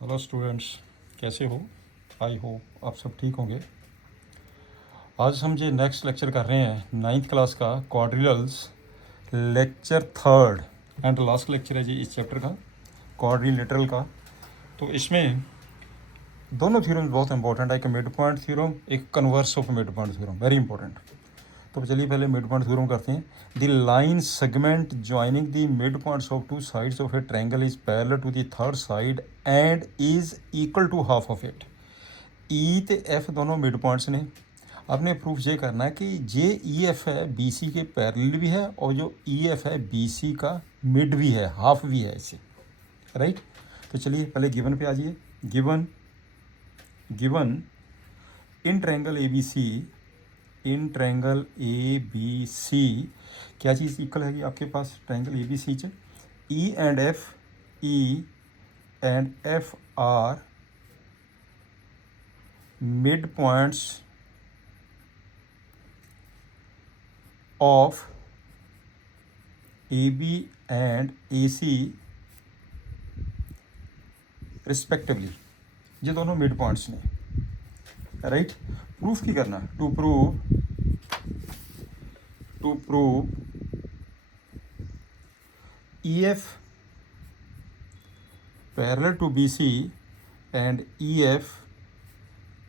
Hello students, कैसे हो? I hope आप सब ठीक होंगे। आज हम जो नेक्स्ट लेक्चर कर रहे हैं नाइन्थ क्लास का quadrilaterals lecture third and last lecture है जी इस चैप्टर का, क्वाड्रिलेटरल का। तो इसमें दोनों थ्योरम बहुत इंपॉर्टेंट है, एक मिड पॉइंट थ्योरम, एक converse of mid point theorem, very important. तो चलिए पहले मिड पॉइंट थ्योरम करते हैं। The line segment joining the mid points of two sides of a triangle is parallel to the third side and is equal to half of it. E तो F दोनों mid points ने। आपने proof ये करना है कि जे ई F है B C के पैरेलल भी है और जो ई एफ है बी सी का मिड भी है, हाफ भी है इससे, राइट। तो चलिए पहले गिवन पे आ जाइए। Given given in triangle A B C, in triangle A B C क्या चीज़ इक्वल हैगी आपके पास ट्रायंगल ए बी सी च? E and F are mid points of A B and A C respectively. ये दोनों मिड पॉइंट्स ने, right. Proof की करना, to prove E F parallel to B C and E F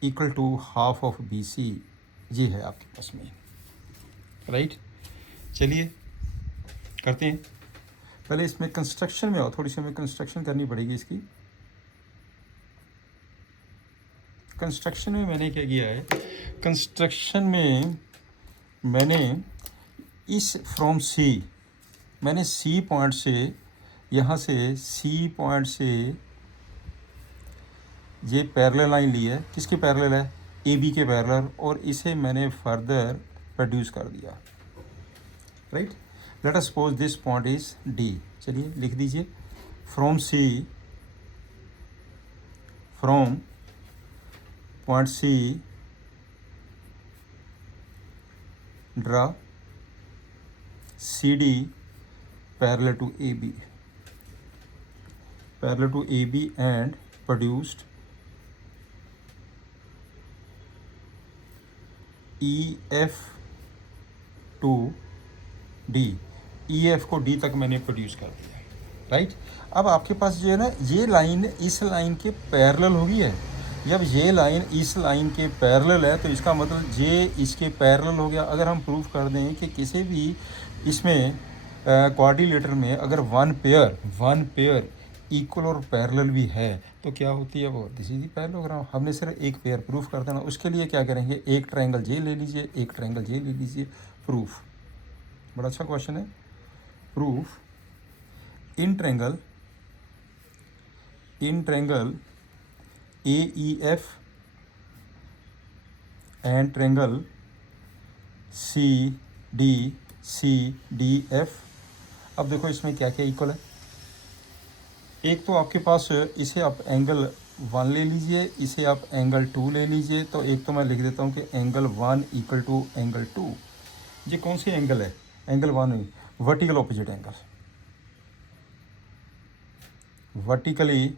equal to half of B C. ये है आपके पास में, right. चलिए करते हैं। पहले इसमें कंस्ट्रक्शन में आओ, थोड़ी सी हमें कंस्ट्रक्शन करनी पड़ेगी इसकी। कंस्ट्रक्शन में मैंने क्या किया है, कंस्ट्रक्शन में मैंने इस फ्रॉम सी, मैंने सी पॉइंट से, यहाँ से सी पॉइंट से ये पैरेलल लाइन ली है। किसके पैरेलल है? ए बी के पैरेलल, और इसे मैंने फर्दर प्रोड्यूस कर दिया, right. Let us suppose this point is D. चलिए लिख दीजिए, from C, from point C draw C D parallel to A B, parallel to A B and produced E F to D. E F को D तक मैंने produce कर दिया, right. अब आपके पास जो है ना, ये लाइन इस लाइन के पैरेलल होगी है। जब ये लाइन इस लाइन के पैरेलल है तो इसका मतलब ये इसके पैरेलल हो गया। अगर हम प्रूफ कर दें कि किसी भी इसमें क्वाड्रिलेटर में अगर वन पेयर इक्वल और पैरेलल भी है तो क्या होती है वो, दिस इज द पैरेललोग्राम। हमने सिर्फ एक पेयर प्रूफ कर देना। उसके लिए क्या करेंगे, एक ट्रायंगल जे ले लीजिए, एक ट्रायंगल जे ले लीजिए, प्रूफ। बड़ा अच्छा क्वेश्चन है। Proof in triangle A E F and triangle C D F. अब देखो इसमें क्या क्या इक्वल है। एक तो आपके पास इसे आप एंगल 1 ले लीजिए, इसे आप एंगल 2 ले लीजिए। तो एक तो मैं लिख देता हूँ कि एंगल 1 इक्वल टू एंगल 2। ये कौन सी एंगल है? एंगल 1 नहीं, vertical opposite angle, vertically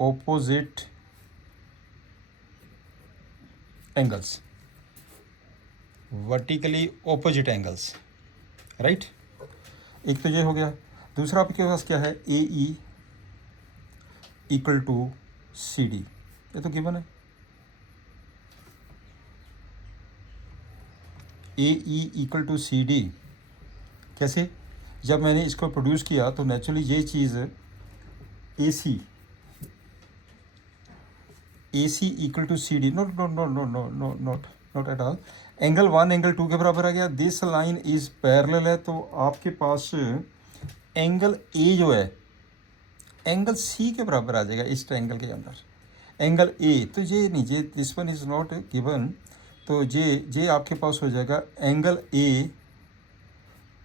opposite angles, vertically opposite angles, right. एक तो ये हो गया। दूसरा आपके पास क्या है, A E equal to C D. ये तो गिवन है। A E equal to C D कैसे? जब मैंने इसको प्रोड्यूस किया तो नेचुरली ये चीज़ A C equal to C D, not not not not not not not not at all. Angle 1 angle 2 के बराबर आ गया। दिस लाइन इज पैरेलल है तो आपके पास एंगल ए जो है एंगल सी के बराबर आ जाएगा इस ट्रायंगल के अंदर। एंगल ए तो ये नहीं, ये this one is not given, तो ये आपके पास हो जाएगा angle A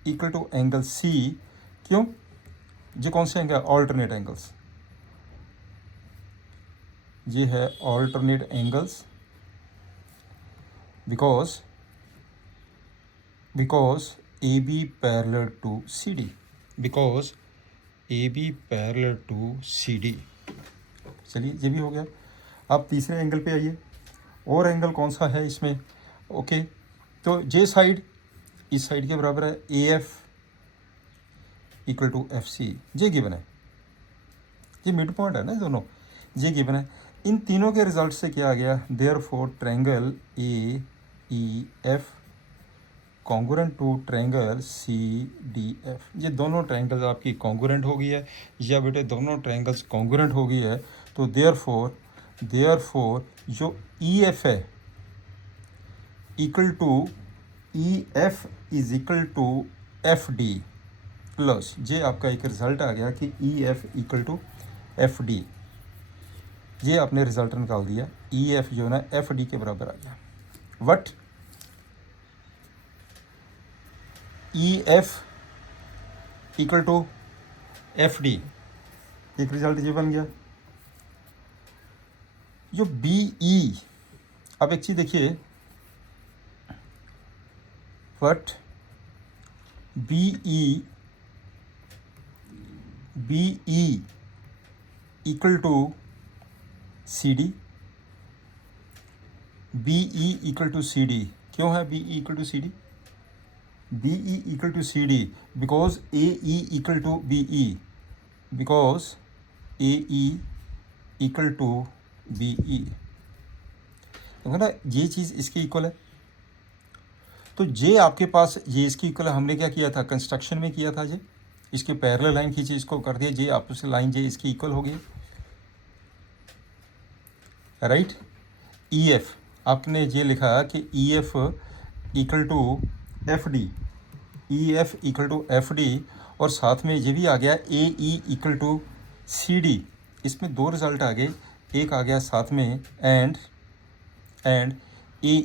equal to angle C. क्यों? ये कौन से एंगल? Alternate angles. ये है alternate angles because A B parallel to C D, because A B parallel to C D. चलिए ये भी हो गया। अब तीसरे एंगल पे आइए, और एंगल कौन सा है इसमें? ओके, तो जे साइड इस साइड के बराबर है, A F equal to F C, ये गिवन है, ये मिड पॉइंट है ना दोनों, ये गिवन है। इन तीनों के रिजल्ट से क्या आ गया? Therefore triangle A E F congruent to triangle C D F. ये दोनों ट्रायंगल्स आपकी कॉन्गुरेंट हो गई है, या बेटे दोनों ट्रायंगल्स कॉन्गुरेंट हो गई है, तो देयरफॉर जो ई एफ है equal to E F is equal to F D plus, ये आपका एक रिजल्ट आ गया कि E F equal to F D. ये आपने रिजल्ट निकाल दिया, ई एफ जो है ना एफ डी के बराबर आ गया। What E F equal to F D, एक रिजल्ट ये बन गया। जो बी ई, अब एक चीज़ देखिए, what B E equal to C D, B E equal to C D. क्यों है B E equal to C D? B E equal to C D because A E equal to B E, because A E equal to B E. देखो ना, ये चीज़ इसके equal है, तो जे आपके पास ये इसकी इक्वल है। हमने क्या किया था? कंस्ट्रक्शन में किया था, ये इसके पैरेलल लाइन खींची, इसको कर दिया, जे आपस लाइन जे इसकी इक्वल हो गई, राइट। ई एफ आपने ये लिखा कि E F equal to F D, E F equal to F D, और साथ में ये भी आ गया A E equal to C D. इसमें दो रिज़ल्ट आ गए, एक आ गया साथ में and A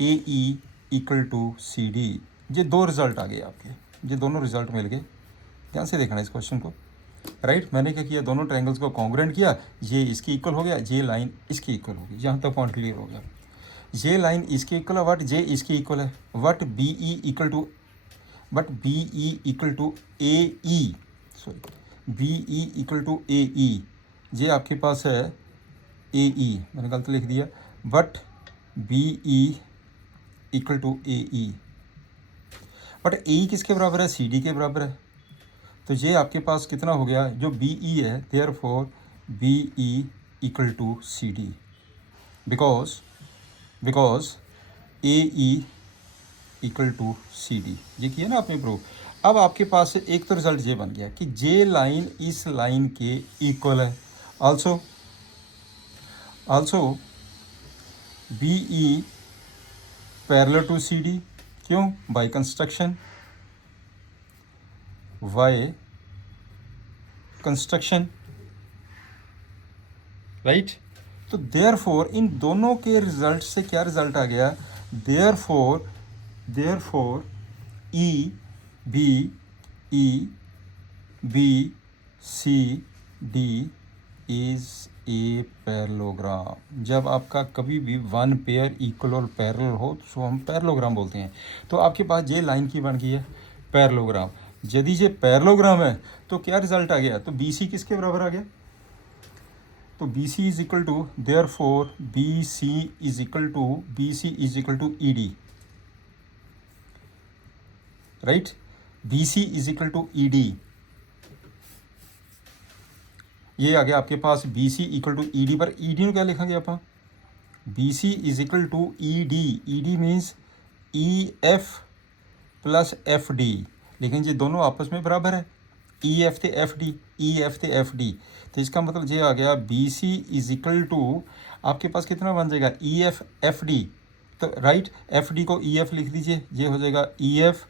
E equal to C D. ये दो रिज़ल्ट आ गए आपके, ये दोनों रिज़ल्ट मिल गए। ध्यान से देखना इस क्वेश्चन को, राइट। मैंने क्या किया? दोनों ट्रायंगल्स को कॉन्ग्रुएंट किया, ये इसकी इक्वल हो गया, ये लाइन इसकी इक्वल हो गई। यहाँ तक पॉइंट क्लियर हो गया। ये लाइन इसकी इक्वल है, वट जे इसकी इक्वल है, what B E equal to, but B E equal to A E, sorry B E equal to A E, ये आपके पास है ए ई, मैंने गलत लिख दिया, but B E equal to A E, but A E किसके बराबर है? सी डी के बराबर है। तो ये आपके पास कितना हो गया? जो बी ई है, therefore B E equal to C D, because A E equal to C D. ये किया ना आपने प्रूव। अब आपके पास एक तो रिजल्ट ये बन गया कि जे लाइन इस लाइन के इक्वल है। Also B E parallel to C D, क्यों? By construction, right. तो देयरफॉर इन दोनों के रिजल्ट से क्या रिजल्ट आ गया? Therefore E B C D is a parallelogram. जब आपका कभी भी वन पेयर इक्वल और पैरेलल हो तो हम पैरेललोग्राम बोलते हैं। तो आपके पास ये लाइन की बन गई है पैरेललोग्राम। यदि ये पैरेललोग्राम है तो क्या रिजल्ट आ गया? तो बी सी किसके बराबर आ गया? तो B C is equal to, therefore B C is equal to E D, right. B C is equal to E D, ये आ गया आपके पास B C equal to E D. पर ई डी में क्या लिखेंगे आप? B C is equal to E D means E F plus F D, लेकिन ये दोनों आपस में बराबर है, ई एफ थे एफ डी, ई एफ थे एफ डी। तो इसका मतलब ये आ गया B C is equal to, आपके पास कितना बन जाएगा? E F F D. तो राइट, एफ डी को ई एफ लिख दीजिए, ये हो जाएगा E F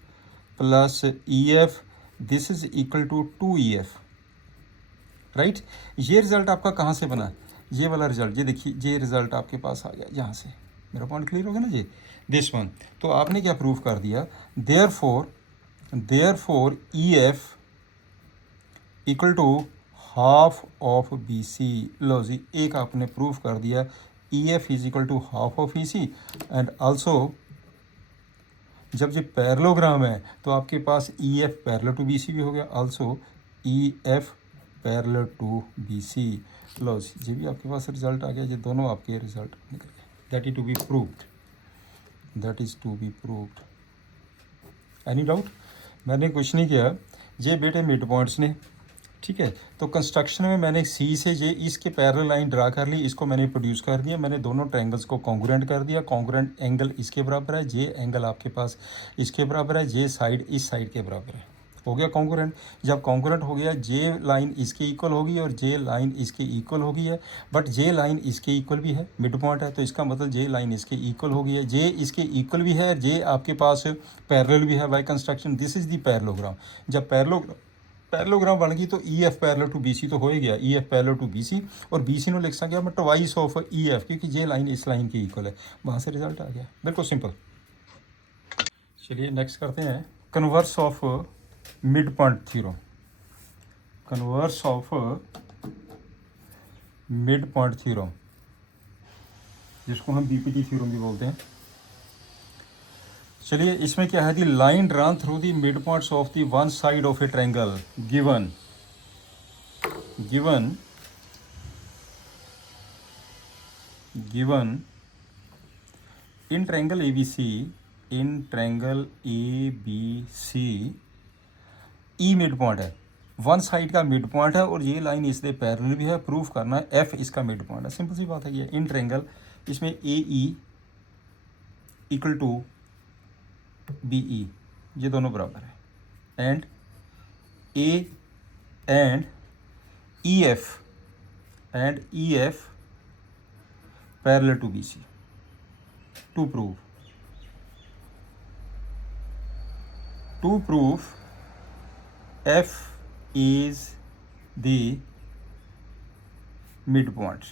plus E F, this is equal to 2EF, right. ये रिज़ल्ट आपका कहाँ से बना? ये वाला रिज़ल्ट, ये देखिए, ये रिज़ल्ट आपके पास आ गया यहाँ से। मेरा पॉइंट क्लियर हो गया ना जी? This one. तो आपने क्या प्रूव कर दिया? Therefore E F equal to half of B C. लो जी, एक आपने प्रूव कर दिया, E F is equal to half of E C, and also जब ये पैरेललोग्राम है तो आपके पास E F parallel to B C भी हो गया, also E F parallel to B C. लो ये भी आपके पास रिजल्ट आ गया, ये दोनों आपके रिजल्ट निकल गए। That is to be proved, that is to be proved. Any doubt? मैंने कुछ नहीं किया, ये बेटे मिड पॉइंट्स ने, ठीक है। तो कंस्ट्रक्शन में मैंने सी से ये इसके पैरेलल लाइन ड्रा कर ली, इसको मैंने प्रोड्यूस कर दिया, मैंने दोनों ट्रायंगल्स को कॉन्ग्रुएंट कर दिया। कॉन्ग्रुएंट एंगल इसके बराबर है, ये एंगल आपके पास इसके बराबर है, ये साइड इस साइड के बराबर है, हो गया कॉन्ग्रुएंट। जब कॉन्ग्रुएंट हो गया, जे लाइन इसके इक्वल होगी और जे लाइन इसके इक्वल होगी है, बट जे लाइन इसके इक्वल भी है, मिड पॉइंट है, तो इसका मतलब जे लाइन इसके इक्वल होगी है, जे इसके इक्वल भी है, जे आपके पास पैरेलल भी है by construction. This is the parallelogram. जब पैरेललोग्राम बन गई तो E F parallel to B C तो हो ही गया, E F parallel to B C, और बी सी ने लिख सकें मैं ट्वाइस ऑफ ई एफ, क्योंकि ये लाइन इस लाइन के इक्वल है, वहाँ से रिजल्ट आ गया, बिल्कुल सिंपल। चलिए नेक्स्ट करते हैं converse of mid point theorem. Converse of mid point theorem, जिसको हम बीपीटी थ्योरम भी बोलते हैं। चलिए इसमें क्या है, the line drawn through the mid points of the one side of a triangle given in triangle ABC, E mid point है, वन साइड का मिड पॉइंट है और ये लाइन इससे पैरेलल भी है, प्रूफ करना है एफ इसका मिड पॉइंट है। सिंपल सी बात है ये इन ट्रायंगल, इसमें A E equal to B E, ये दोनों बराबर है, and A and E F parallel to B C. to prove F is the midpoint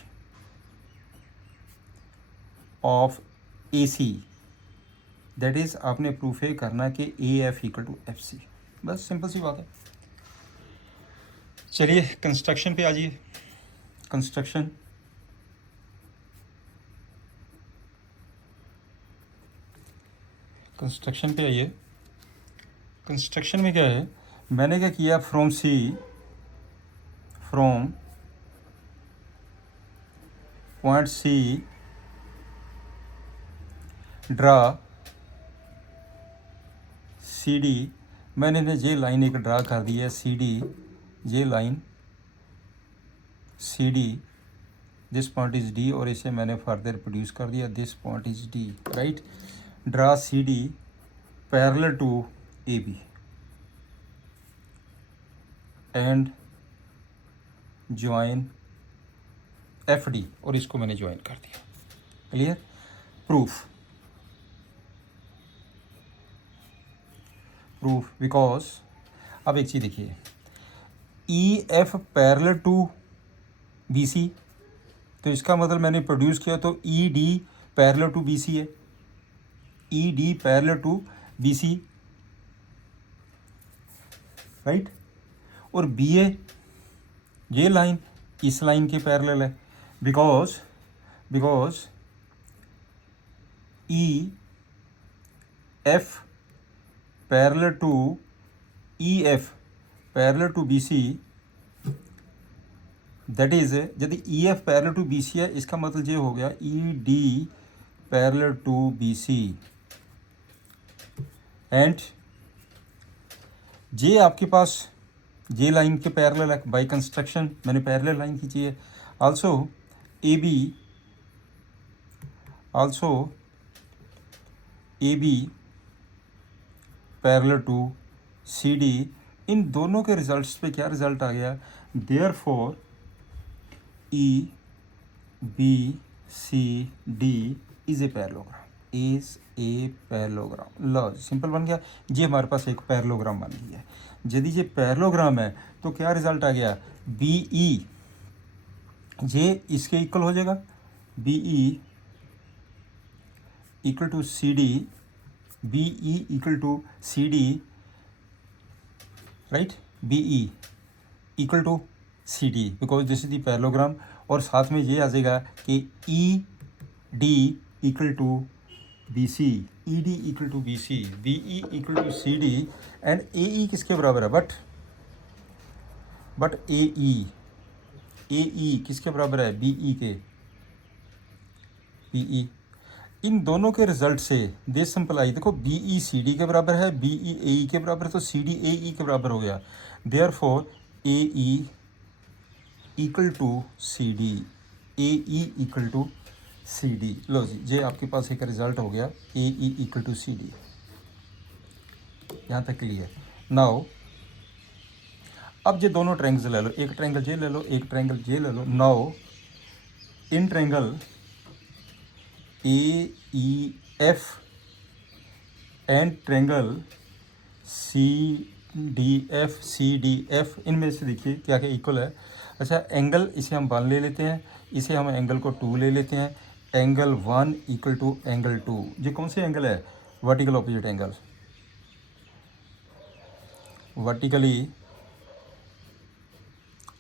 of AC, that is आपने प्रूफ ये करना कि AF इक्वल टू FC, बस सिंपल सी बात है। चलिए कंस्ट्रक्शन पे आ जाइए। कंस्ट्रक्शन पे आइए। कंस्ट्रक्शन में क्या है, मैंने क्या किया, from point C draw C D, मैंने ये लाइन एक ड्रा कर दी है सी डी, ये line C D, this point is D, और इसे मैंने फर्दर प्रोड्यूस कर दिया, this point is D, right. Draw C D parallel to A B and join F D, और इसको मैंने ज्वाइन कर दिया। क्लियर? प्रूफ बिकॉज अब एक चीज़ देखिए, E F parallel to B C, तो इसका मतलब मैंने प्रोड्यूस किया तो E D parallel to B C है, E D parallel to B C, right. और बी ए, ये लाइन इस लाइन के पैरेलल है, because E F parallel to E F parallel to B C, that is यदि E F parallel to B C है, इसका मतलब ये हो गया E D parallel to B C, and J आपके पास जे लाइन के पैरेलल है, बाय कंस्ट्रक्शन मैंने पैरेलल लाइन खींची है। Also A B parallel to C D, इन दोनों के रिजल्ट्स पे क्या रिजल्ट आ गया, therefore E B C D is a parallelogram. लो सिंपल बन गया, ये हमारे पास एक पैरेललोग्राम बन गया है। यदि ये पैरेललोग्राम है तो क्या रिजल्ट आ गया, बी ई ये इसके इक्वल हो जाएगा, B E equal to C D, B E equal to C D, right, B E equal to C D, because this is the parallelogram. और साथ में ये आ जाएगा कि E D equal to B C, E D equal to B C, B E equal to C D and A E किसके बराबर है? बट ए ई किसके बराबर है? बी ई के, बी ई। इन दोनों के रिजल्ट से दे सिंपलाई, देखो बी ई सी डी के बराबर है, बी ई ए ई के बराबर है, तो सी डी ए ई के बराबर हो गया। Therefore A E equal to C D, A E equal to C D. लो जी, ये आपके पास एक रिजल्ट हो गया, A E equal to C D. यहाँ तक क्लियर। नाउ अब ये दोनों ट्रायंगल ले लो, एक ट्रायंगल ये ले लो, एक ट्रायंगल ये ले लो। Now in triangle A E F and triangle C D F, इनमें से देखिए क्या क्या इक्वल है। अच्छा, एंगल इसे हम 1 ले लेते हैं, इसे हम एंगल को 2 ले लेते हैं। एंगल 1 इक्वल टू एंगल 2, ये कौन से एंगल है? Vertical opposite angle, vertically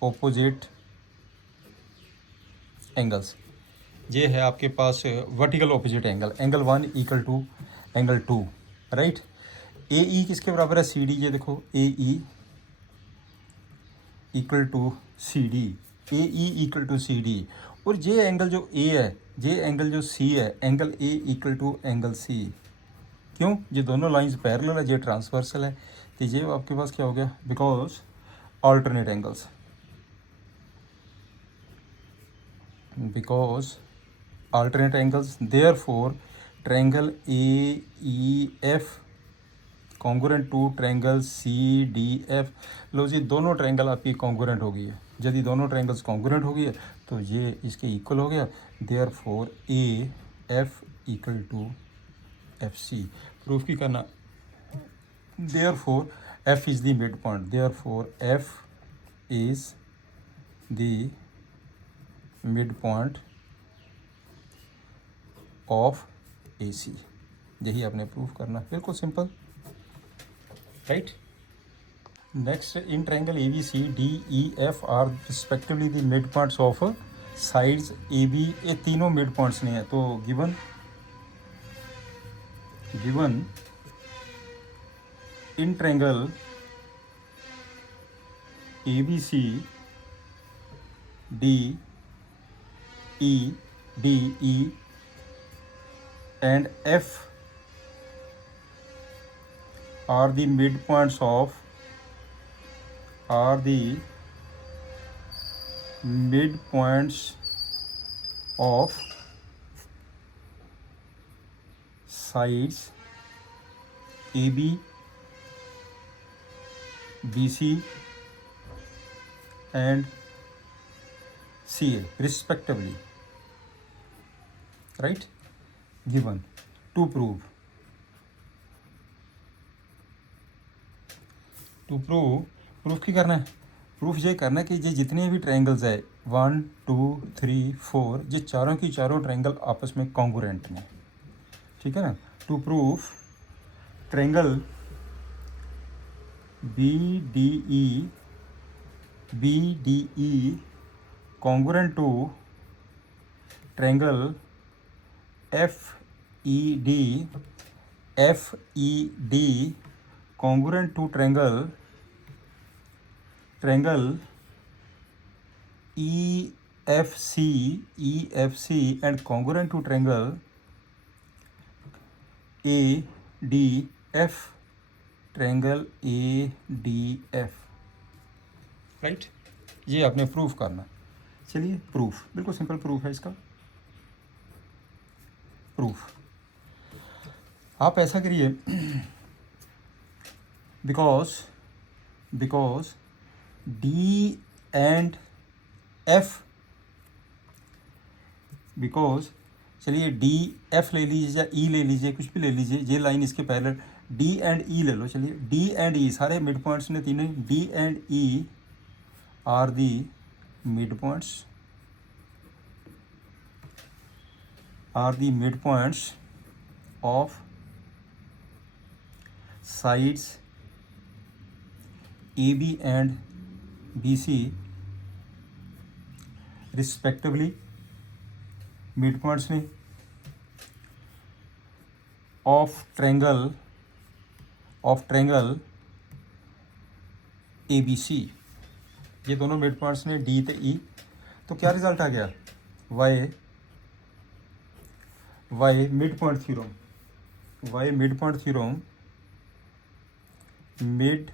opposite angles. ये है आपके पास vertical opposite angle, angle 1 equal to angle 2, right. A E किसके बराबर है? C D. ये देखो A E equal to C D, A E equal to C D. और ये एंगल जो ए है, ये एंगल जो सी है, angle A equal to angle C. क्यों? ये दोनों लाइंस पैरेलल है, ये ट्रांसवर्सल है, तो ये आपके पास क्या हो गया? Because alternate angles, because alternate angles, therefore triangle AEF congruent to triangle CDF। लो जी, दोनों ट्रायंगल आपकी कॉन्ग्रुएंट हो गई है। यदि दोनों ट्रायंगल्स कॉन्ग्रुएंट हो गई है तो ये इसके इक्वल हो गया। Therefore A F equal to F C. Proof की करना, therefore F is the mid point, therefore F is the mid point of A C. यही आपने प्रूफ करना, बिल्कुल simple, right. Next, in triangle A B C D E F are respectively the mid points of sides A B. ये तीनों मिड पॉइंट्स नहीं है, तो given in triangle A B C D E and F are the midpoints of sides AB, BC and CA respectively, right? Given to prove proof की करना है। प्रूफ ये करना है कि ये जितने भी ट्रायंगल्स है 1 2 3 4, ये चारों की चारों ट्रायंगल आपस में कॉन्ग्रुएंट हैं, ठीक है ना। To proof triangle B D E congruent to triangle F E D congruent to triangle EFC and congruent to triangle ADF, right. ये आपने प्रूफ करना। चलिए प्रूफ, बिल्कुल सिंपल प्रूफ है इसका। प्रूफ आप ऐसा करिए, because D and F, because चलिए डी एफ ले लीजिए या ई ले लीजिए, कुछ भी ले लीजिए, ये लाइन इसके पैरेलल, डी एंड ई ले लो। चलिए डी एंड ई सारे मिड पॉइंट्स ने तीनों, D and E are the mid points of sides AB and BC respectively, mid points ने ऑफ ट्रायंगल ABC, ये दोनों मिड पॉइंट्स ने D ते E। तो क्या रिजल्ट आ गया, by mid point theorem, mid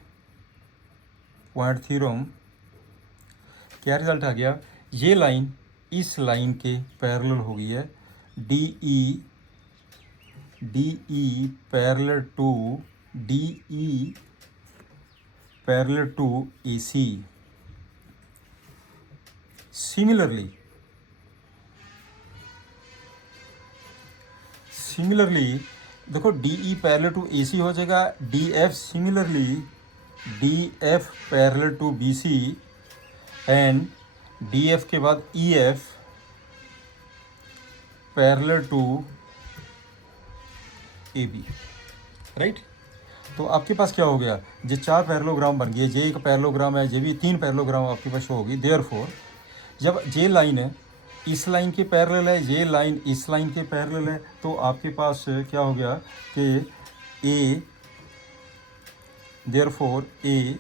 point theorem क्या रिजल्ट आ गया, ये लाइन इस लाइन के पैरेलल हो गई है, D E parallel to A C. Similarly देखो D E parallel to A C हो जाएगा, D F similarly D F parallel to B C, and D F के बाद E F parallel to A B, right. तो आपके पास क्या हो गया, ये 4 पैरेललोग्राम बन गए, ये एक पैरेललोग्राम है, ये भी 3 पैरेललोग्राम आपके पास होगी। देयरफॉर जब ये लाइन है इस लाइन के पैरेलल है, ये लाइन इस लाइन के पैरेलल है, तो आपके पास क्या हो गया कि ए, देयरफॉर ए,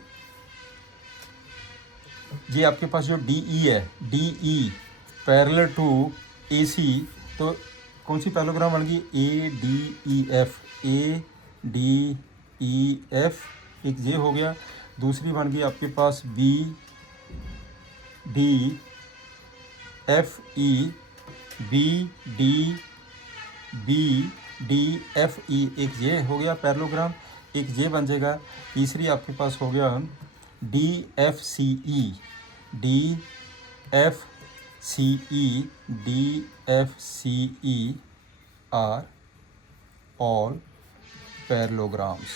ये आपके पास जो डी ई है, D E parallel to A C, तो कौन सी पैरेललोग्राम बन गई, A D E F, A D E F, एक ये हो गया। दूसरी बन गई आपके पास B D F E, B D F E, एक ये हो गया पैरेललोग्राम, एक ये बन जाएगा। तीसरी आपके पास हो गया D F C E, are all parallelograms,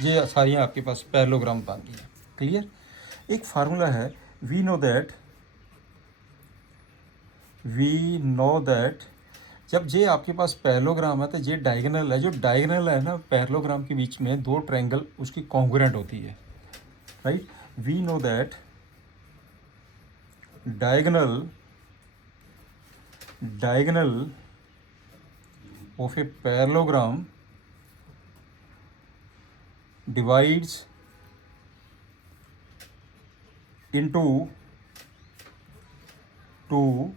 ये सारी आपके पास पैरेललोग्राम बन गई है। क्लियर। एक फार्मूला है, वी नो दैट जब ये आपके पास पैरेललोग्राम है तो ये डायगोनल है, जो डायगोनल है ना पैरेललोग्राम के बीच में दो ट्रायंगल उसकी कॉन्ग्रुएंट होती है, right. We know that diagonal of a parallelogram divides into two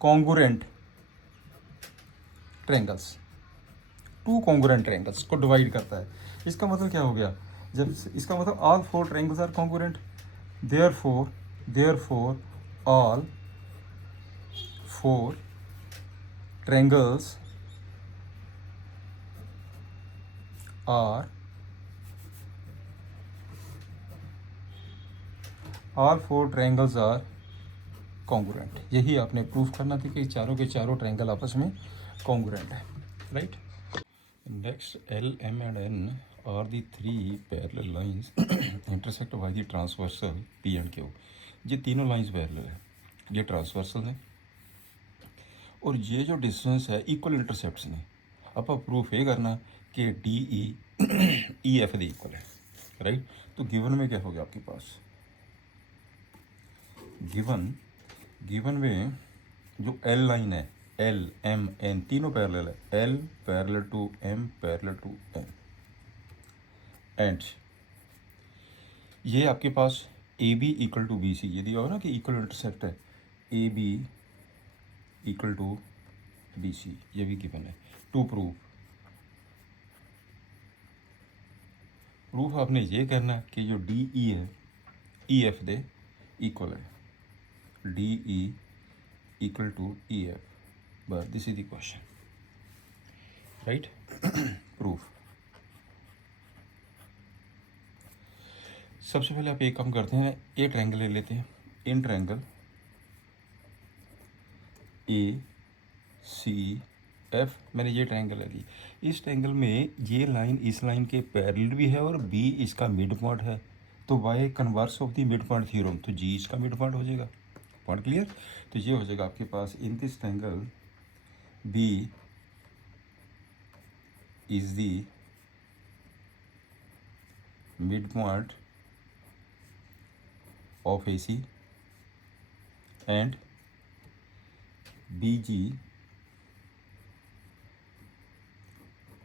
congruent triangles, को डिवाइड करता है। इसका मतलब क्या हो गया, जब इसका मतलब all 4 triangles are congruent, therefore all 4 triangles are congruent. यही आपने प्रूफ करना था कि चारों के चारों ट्रायंगल आपस में कॉन्ग्रुएंट है, right. Next L M and N are the 3 parallel lines intersect by the transversal P and Q. ये तीनों लाइंस पैरेलल है, ये ट्रांसवर्सल है, और ये जो डिस्टेंस है इक्वल इंटरसेप्ट्स ने। अब आप प्रूफ ये करना कि डी ई एफ दी इक्वल है, राइट। तो गिवन में क्या हो गया आपके पास, गिवन में जो एल लाइन है, एल एम एन तीनों पैरेलल है, L parallel to M parallel to N, and ये आपके पास A B equal to B C, ये दिया होगा ना कि इक्वल इंटरसेक्ट है, A B equal to B C, ये भी गिवन है। टू प्रूफ आपने ये करना है कि जो डी ई है ई एफ दे इक्वल है, D E equal to E F, बस this is the question, right. Proof सबसे पहले आप एक काम करते हैं, ए ट्रायंगल ले लेते हैं, in triangle A C F, मैंने ये ट्रायंगल ले ली। इस ट्रायंगल में ये लाइन इस लाइन के पैरेलल भी है और बी इसका मिड पॉइंट है, तो by converse of the mid point theorem तो जी इसका मिड पॉइंट हो जाएगा। Point clear. तो ये हो जाएगा आपके पास in this triangle B is the mid point of A C and B G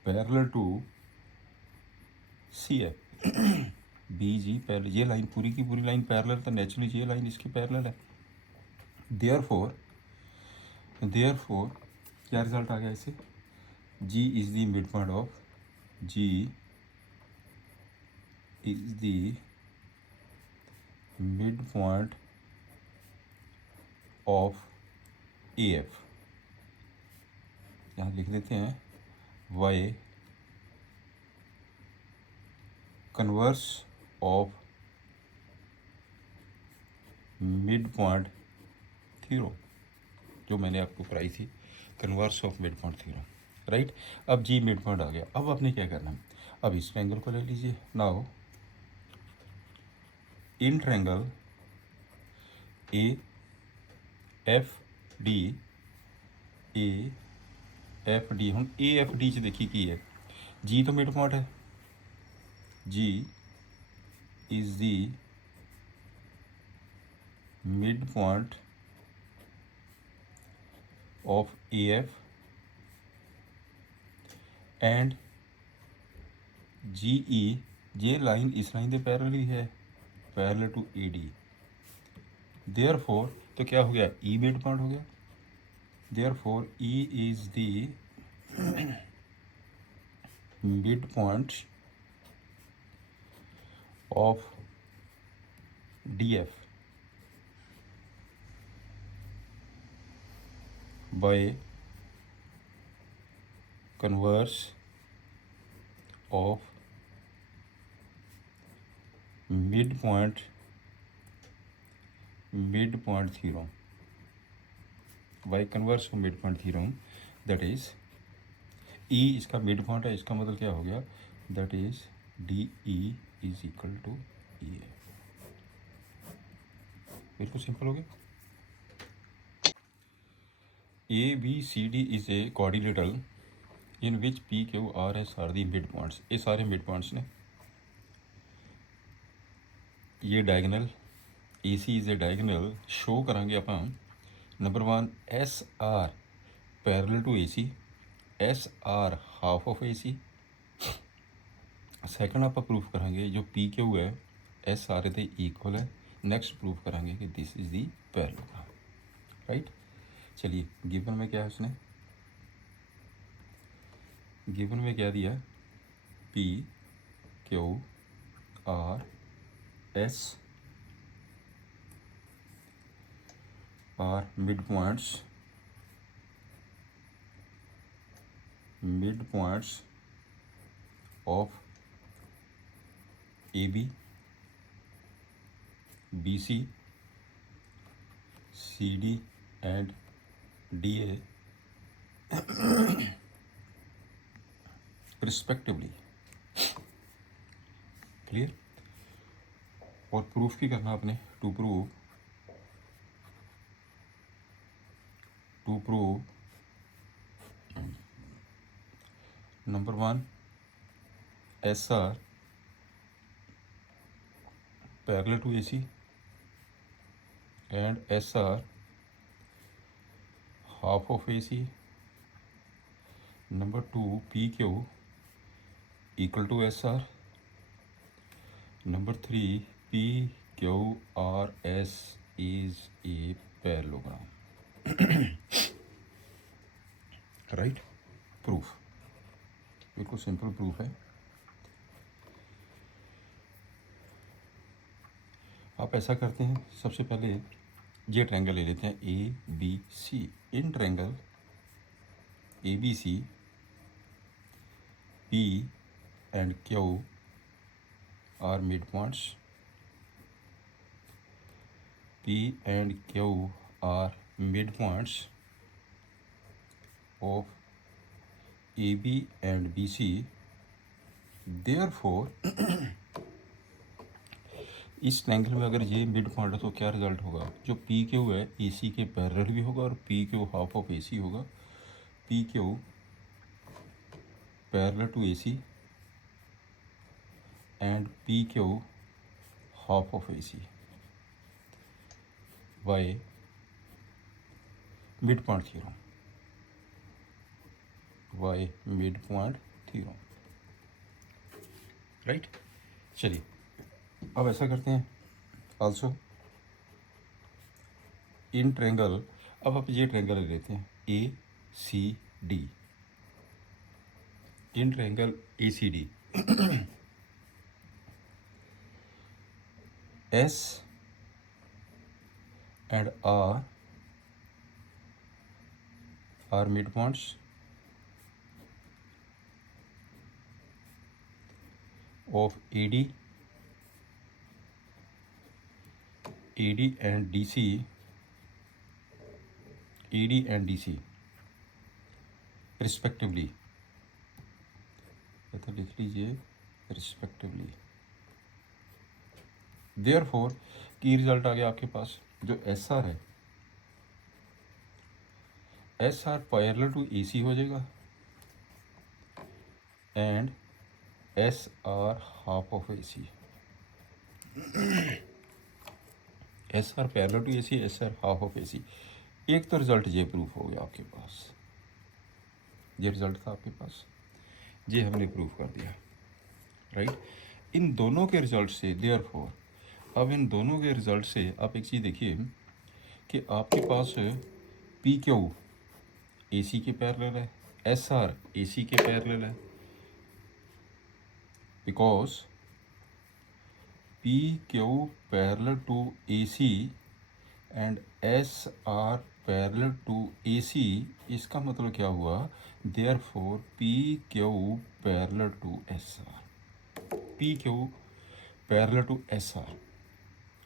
parallel to C F, B G parallel, ये लाइन पूरी की पूरी लाइन पैरेलल, तो नेचुरली ये लाइन इसकी पैरेलल है। देयरफॉर क्या रिजल्ट आ गया इससे, G is the mid point of, G is the mid point of A F. यहाँ लिख देते हैं by converse of mid point theorem, जो मैंने आपको कराई थी, converse of mid point theorem, right. अब जी मिड पॉइंट आ गया, अब आपने क्या करना है, अब इस ट्रायंगल को ले लीजिए। Now in triangle A F D, A F D, हम ए एफ डी च देखी की है, जी तो मिड पॉइंट है, G is the mid point of A F and G E, ये लाइन इस लाइन के पैरेलल ही है, parallel to A D. Therefore तो क्या हो गया, ई मिड पॉइंट हो गया। Therefore E is the mid point of D F by converse of mid point theorem, by converse of mid point theorem, that is E इसका mid point है, इसका मतलब क्या हो गया, that is D E is equal to E A. बिल्कुल simple हो गया। A B C D is a quadrilateral in which P Q R S are the mid points, ये सारे मिड पॉइंट्स ने, ये diagonal A C is a diagonal show करांगे ਆਪਾਂ। Number 1 S R parallel to A C, S R half of A C. Second आप proof करांगे जो P Q है एस आर के इक्वल है। नेक्स्ट प्रूफ करांगे कि this is the parallel, right. चलिए गिवन में क्या है, उसने गिवन में क्या दिया, P Q R S are mid points of A B, B C, C D and D A respectively. Clear. और प्रूफ की करना आपने, to prove number 1 S R parallel to A C and S R half of A C. Number 2 P Q equal to S are. Number 3 P Q R S is a parallelogram, right. Proof बिल्कुल simple proof है। आप ऐसा करते हैं, सबसे पहले ये triangle ले लेते हैं A B C. In triangle A B C P and Q R mid points, P and Q R mid points of A B and B C. Therefore इस ट्रायंगल में अगर ये मिड पॉइंट है तो क्या रिजल्ट होगा, जो P Q है ए सी के पैरेलल भी होगा और P Q half of A C होगा। P Q parallel to A C and P Q half of A C by mid point theorem, by mid point ही रॉन्ग, राइट। चलिए अब ऐसा करते हैं, आल्सो इन ट्रेंगल, अब आप ये ट्रेंगल लेते हैं A C D, in triangle A C D, S and R mid points of AD and DC, AD and DC respectively, तो लिख लीजिए रिस्पेक्टिवली। देयरफॉर की रिजल्ट आ गया आपके पास, जो एस आर है, S R parallel to A C हो जाएगा and S R half of A C, S R parallel to A C, S R half of A C. एक तो रिजल्ट ये प्रूफ हो गया आपके पास, ये रिजल्ट था आपके पास, ये हमने प्रूफ कर दिया, राइट। इन दोनों के रिजल्ट से देयरफॉर, अब इन दोनों के रिजल्ट से आप एक चीज़ देखिए कि आपके पास पी क्यू ए सी के पैरेलल है, एस आर ए सी के पैरेलल है, because P Q parallel to A C and S R parallel to A C, इसका मतलब क्या हुआ, therefore P Q parallel to S R, P Q parallel to S R,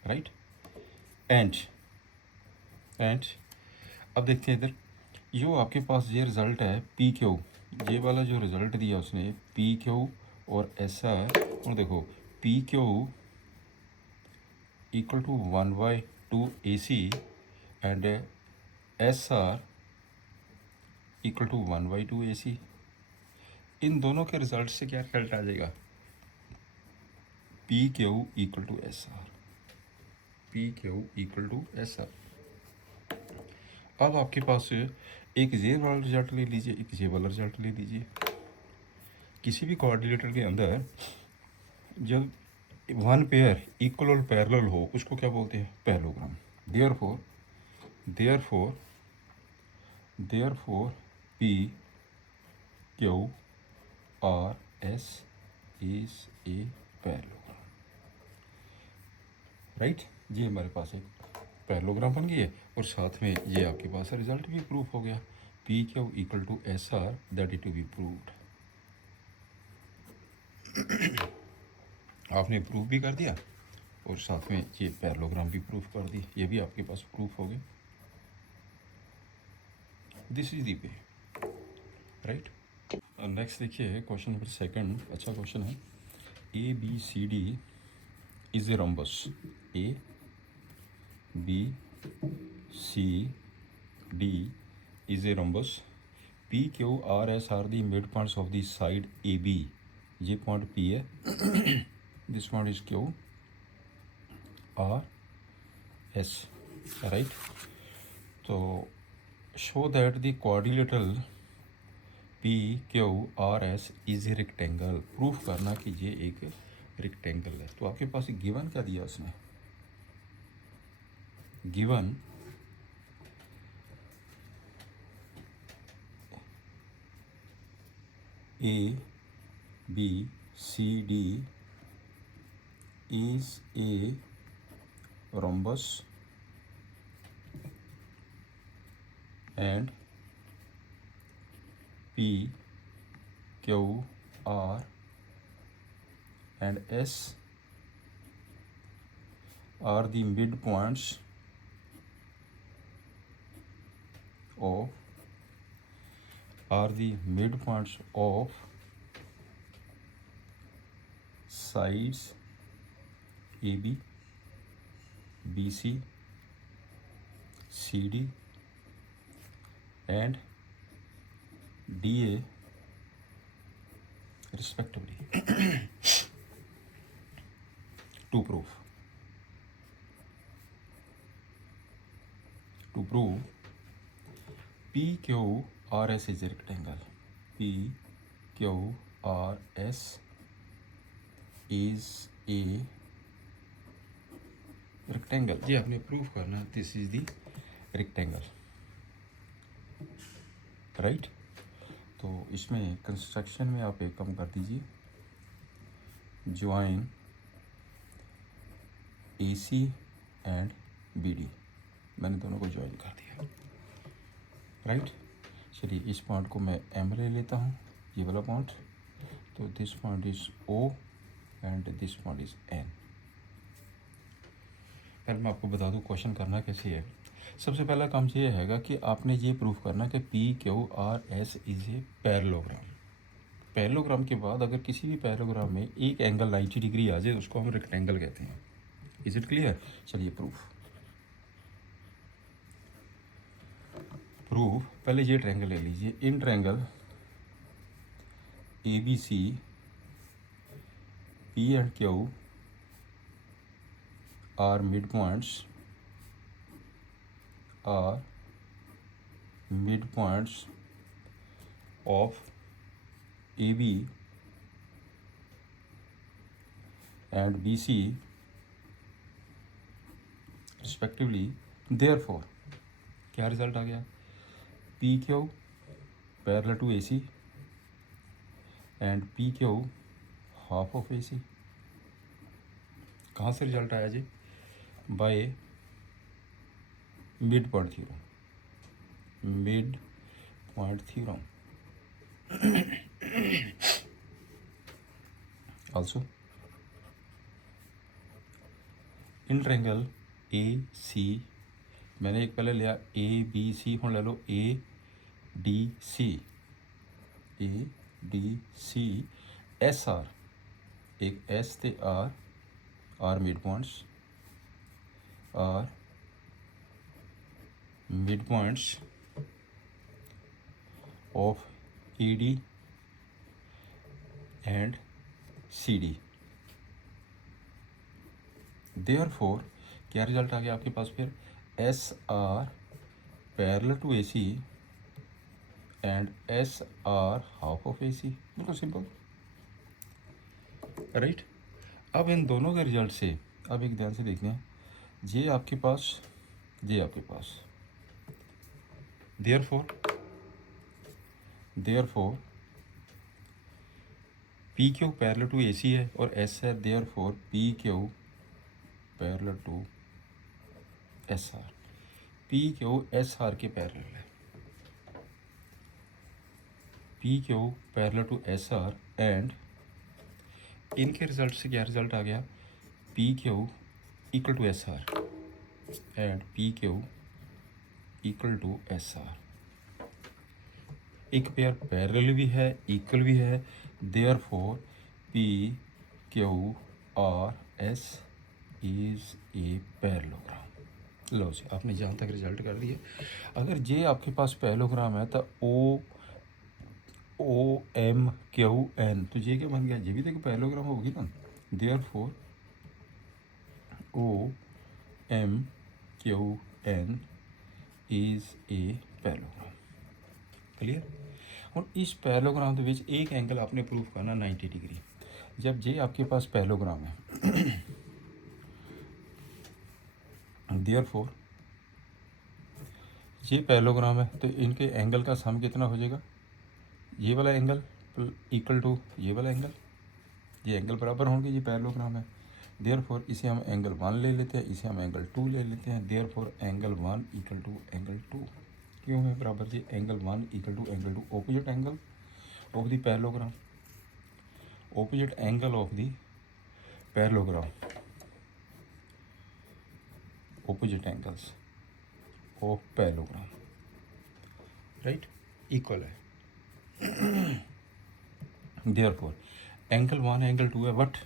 right. And अब देखते हैं इधर, जो आपके पास ये रिज़ल्ट है पी क्यू, ये वाला जो रिज़ल्ट दिया उसने पी क्यू और एस आर, और देखो P Q equal to 1/2 A C and S R equal to 1/2 A C. इन दोनों के रिजल्ट से क्या रिजल्ट आ जाएगा, P Q equal to S R, P Q equal to S R. अब आपके पास एक ये वाला रिजल्ट ले लीजिए, एक ये वाला रिजल्ट ले लीजिए। किसी भी कोऑर्डिनेटर के अंदर जब वन पेयर इक्वल और पैरेलल हो, उसको क्या बोलते हैं, parallelogram. Therefore P Q R S is a parallelogram, right. ये हमारे पास एक पैरेललोग्राम बन गई है, और साथ में ये आपके पास रिजल्ट भी प्रूफ हो गया, P Q equal to S R, that is to be proved. आपने प्रूफ भी कर दिया और साथ में ये पैरेललोग्राम भी प्रूफ कर दी, ये भी आपके पास प्रूफ हो गया। This is the way, right. Next देखिए क्वेश्चन नंबर सेकंड, अच्छा क्वेश्चन है। A B C D is a rhombus, A B C D is a rhombus, P Q R S are the mid points of the side A B, ये point P है, this point is Q R S, right. तो show that the quadrilateral P Q R S is a rectangle, proof करना कि ये एक rectangle है। तो आपके पास गिवन क्या दिया उसने, given A B C D is a rhombus and P, Q, R and S are the midpoints of sides AB, BC, CD and DA respectively. To prove PQRS is a rectangle, PQRS R S is a rectangle. जी आपने prove करना this is the rectangle, right. तो इसमें construction में आप एक काम कर दीजिए, join A C and B D, मैंने दोनों को ज्वाइन कर दिया, राइट। चलिए इस पॉइंट को मैं एम ले लेता हूँ, ये वाला पॉइंट। तो this point is O and this point is N. पहले मैं आपको बता दूँ क्वेश्चन करना कैसे है। सबसे पहला काम ये हैगा कि आपने ये प्रूव करना कि P Q R S is a parallelogram. Parallelogram के बाद अगर किसी भी पैरेललोग्राम में एक एंगल 90 डिग्री आ जाए उसको हम रेक्टेंगल कहते हैं। Is it clear? चलिए प्रूफ पहले ये ट्रायंगल ले लीजिए। In triangle A B C P and Q R mid points of AB and BC respectively, therefore क्या रिजल्ट आ गया? PQ parallel to AC and PQ half of AC। कहाँ से रिजल्ट आया जी? By mid point theorem. also in triangle A C, मैंने एक पहले लिया ए बी सी, हम ले लो A D C S R, एक एस ते R mid points of A D and C D. Therefore क्या रिजल्ट आ गया आपके पास फिर? S R parallel to A C and S R half of A C. बिल्कुल सिंपल, राइट। अब इन दोनों के रिजल्ट से अब एक ध्यान से देखते हैं, ये आपके पास therefore P Q parallel to A C है और एस है, therefore P Q parallel to S R. P Q S R के पैरेलल है, P Q parallel to S R and इनके रिजल्ट से क्या रिजल्ट आ गया? P Q equal to S R and P Q equal to S R. एक pair parallel भी है, इक्वल भी है, therefore P Q R S is a parallelogram. लो जी आपने जहाँ तक रिजल्ट कर दिए। अगर जे आपके पास पैरेललोग्राम है तो ओ एम क्यू एन, तो ये क्या बन गया? ये भी तो पैरेललोग्राम होगी ना। Therefore O M Q N is a parallelogram. Clear? और इस पैरेललोग्राम के विच एक एंगल आपने प्रूव करना 90 डिग्री। जब ये आपके पास पैरेललोग्राम है देयरफॉर ये पैरेललोग्राम है तो इनके एंगल का सम कितना हो जाएगा? ये वाला एंगल इक्वल टू ये वाला एंगल, ये एंगल बराबर होंगे, ये पैरेललोग्राम है। देयरफॉर इसे हम एंगल 1 ले लेते हैं, इसे हम एंगल 2 ले लेते हैं। Therefore angle 1 equal to angle 2 क्यों है बराबर जी? Angle 1 equal to angle 2, opposite angle of the parallelogram, opposite angle of the parallelogram, opposite angles of parallelogram, right, equal है। देयरफॉर एंगल 1 एंगल 2 है, बट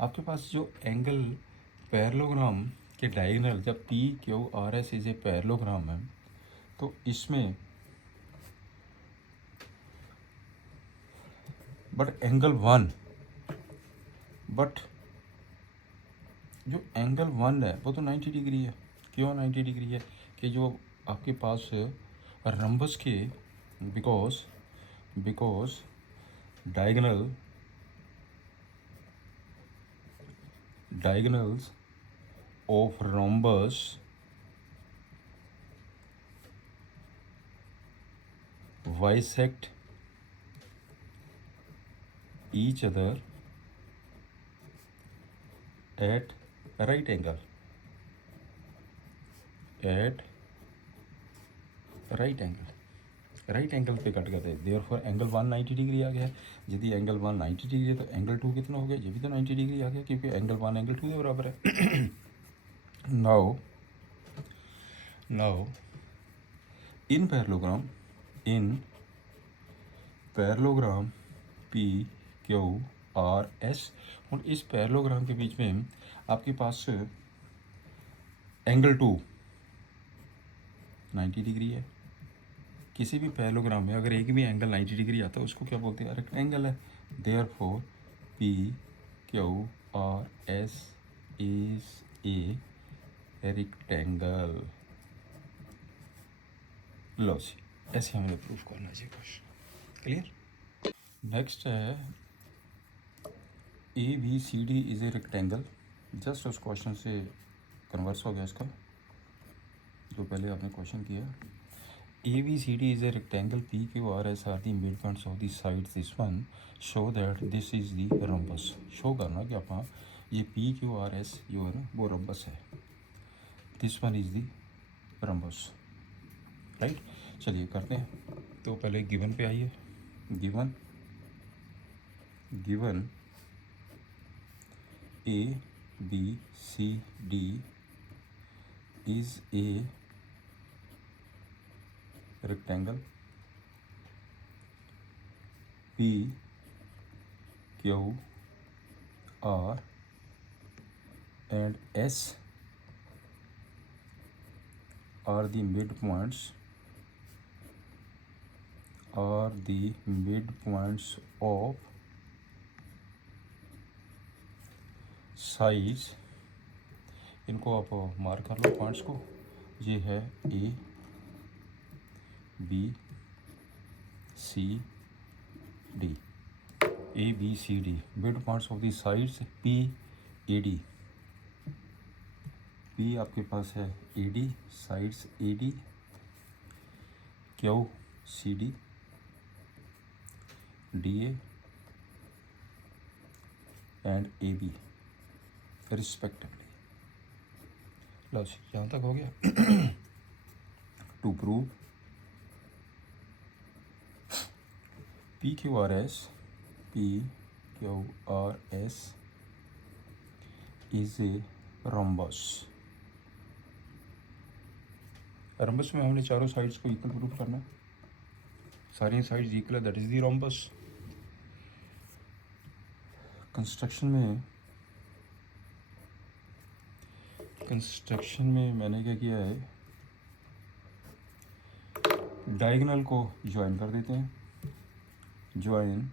आपके पास जो एंगल पैरेललोग्राम के डायगोनल जब P Q R S is a parallelogram है तो इसमें बट एंगल 1, बट जो एंगल 1 है वो तो 90 डिग्री है। क्यों 90 डिग्री है? कि जो आपके पास रंबस के because diagonals of rhombus bisect each other at right angle right angle पे कट गए थे, देयर फॉर एंगल 190 डिग्री आ गया है। यदि एंगल 190 डिग्री है तो एंगल 2 कितना हो गया, ये भी तो 90 डिग्री आ गया, क्योंकि एंगल 1 एंगल 2 के बराबर है। Now in parallelogram P Q R S, और इस पैरेललोग्राम के बीच में आपके पास एंगल 2 90 डिग्री है। किसी भी पैरेललोग्राम में अगर एक भी एंगल 90 डिग्री आता है उसको क्या बोलते हैं, रेक्टेंगल है। Therefore P Q R S is a rectangle. लो जी, ऐसे हमें प्रूफ करना चाहिए क्वेश्चन। क्लियर। नेक्स्ट है A B C D is a rectangle. Just उस क्वेश्चन से कन्वर्स हो गया इसका, जो पहले आपने क्वेश्चन किया। A B C D is a rectangle, P Q R S are the mid points of the sides, this one show that this is the rhombus. Show करना कि आप ये पी क्यू आर एस जो है ना वो rhombus है, this one is the rhombus, right. चलिए करते हैं। तो पहले गिवन पे आइए। Given A B C D is a rectangle, P Q R and S are the midpoints of sides। इनको आप मार्क कर लो पॉइंट्स को। ये है A B C D, A B C D mid points of the sides P A D. P आपके पास है A D, sides A D, Q C D, D A and A B respectively. लो यहाँ तक हो गया। To prove P Q R S is a rhombus। Rhombus में हमने चारों साइड्स को इक्वल प्रूफ करना है, सारी साइड्स इक्वल है, that is the rhombus. Construction में मैंने क्या किया है, डायगोनल को ज्वाइन कर देते हैं। Join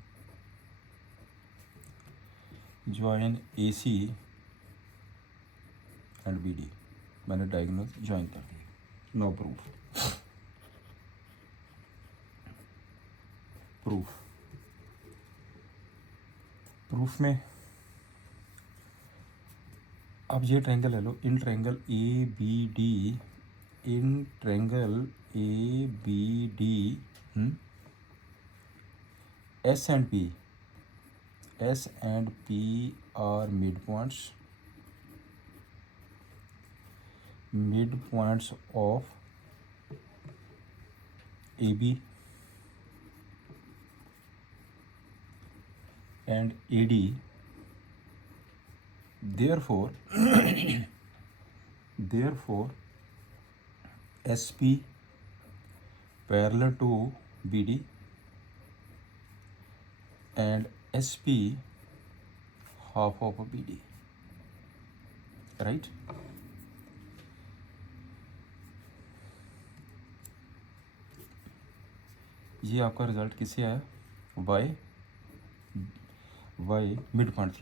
A C and B D, मैंने डायगोनल ज्वाइन कर दिया। नो प्रूफ में अब ये ट्रायंगल ले लो, in triangle A B D S and P are midpoints of AB and AD. Therefore SP parallel to BD and SP half of BD, right? ये आपका रिजल्ट किससे आया, by mid point